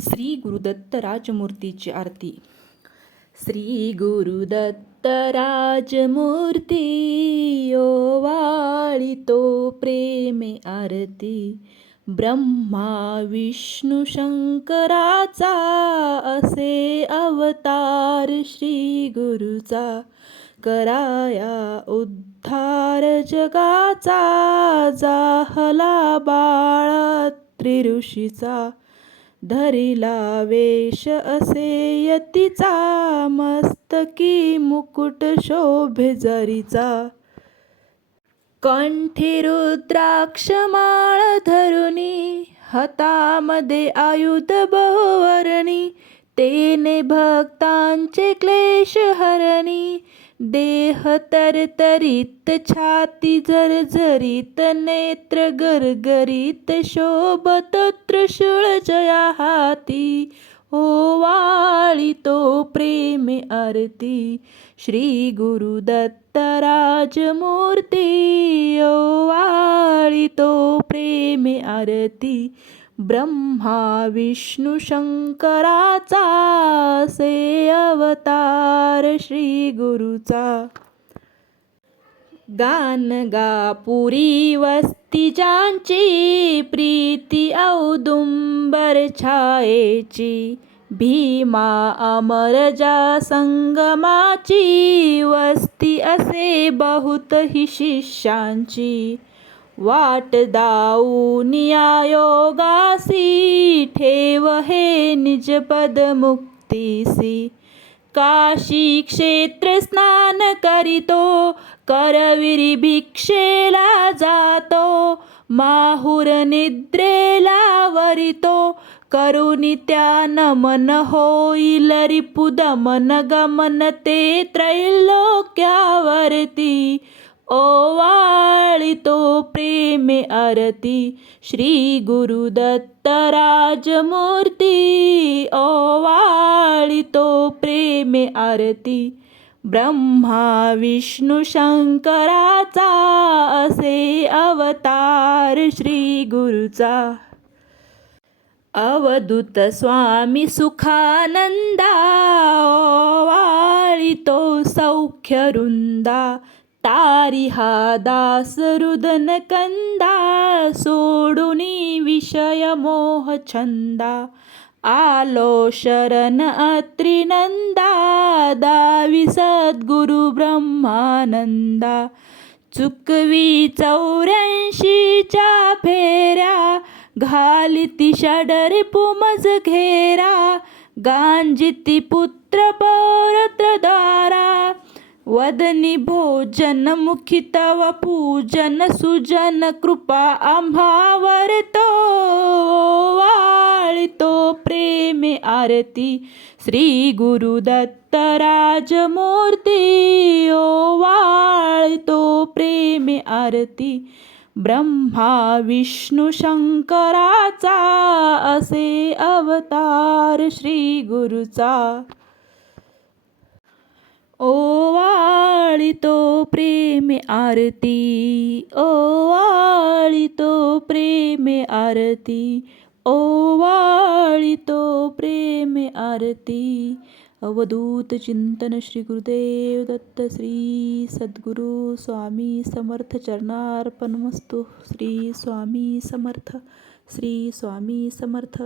श्री गुरुदत्त राजमूर्तीची आरती. श्री गुरुदत्त राजमूर्ती ओवाळी तो प्रेमे आरती. ब्रह्मा विष्णू शंकराचा असे अवतार श्री गुरुचा. कराया उद्धार जगाचा जाहला बाळा त्रिऋषीचा. धरिला वेश असे यतीचा मस्तकी मुकुट शोभे जरीचा. कंठी रुद्राक्ष माळ धरुनी हतामध्ये आयुध बहुवरणी तेने भक्तांचे क्लेश हरणी देह तरतरीत छाती झरझरीत नेत्र गरगरीत शोभत त्रिशूळ जया हाती ओवाळी तो प्रेमे आरती. श्री गुरुदत्त राजमूर्ती. वाळितो तो प्रेमे आरती. ब्रह्मा विष्णू शंकराचा से अवतार श्री गुरुचा. गान गा पुरी वस्ती ज्यांची प्रीती औदुंबर छायेची. भीमा अमरजा संगमाची वस्ती असे बहुत ही शिष्यांची. वाट दाऊनिया योगासी ठेव हे निजपद मुक्तीसी. काशी क्षेत्र स्नान करितो करविरी भिक्षेला जातो माहुर निद्रेला वरितो करुणी त्या नमन होईल रिपुदमन गमन ते त्रैलोक्यावरती. ओवाळी तो प्रेमे आरती श्री गुरुदत्त राजमूर्ती. ओवाळितो प्रेमे आरती ब्रह्मा विष्णू शंकराचा असे अवतार श्री गुरुचा. अवधूत स्वामी सुखानंदा वाळितो सौख्य रुंदा तारी हा दास रुदन कंदा सोडुनी विषय मोह छंदा. आलो शरण अत्रिनंदा दावी सद्गुरु ब्रह्मानंदा. चुकवी चौऱ्याऐंशीच्या फेऱ्या घालिती षडर पुमज घेरा. गांजिती पुत्र पौरत्र द्वारा वदनी भोजन तव पूजन सुजन कृपा आम्हावर तो वाळितो प्रेमे आरती. श्री गुरुदत्त राजमूर्ती ओवाळितो प्रेमे आरती. ब्रह्मा विष्णू शंकराचा असे अवतार श्री गुरुचा. ओवाळितो प्रेमे आरती ओवाळितो प्रेमे आरती ओवाळितो प्रेमे आरती. अवधूत चिंतन श्री गुरुदेव दत्त श्री सद्गुरु स्वामी समर्थ चरणार्पणमस्तु. श्री स्वामी समर्थ श्री स्वामी समर्थ.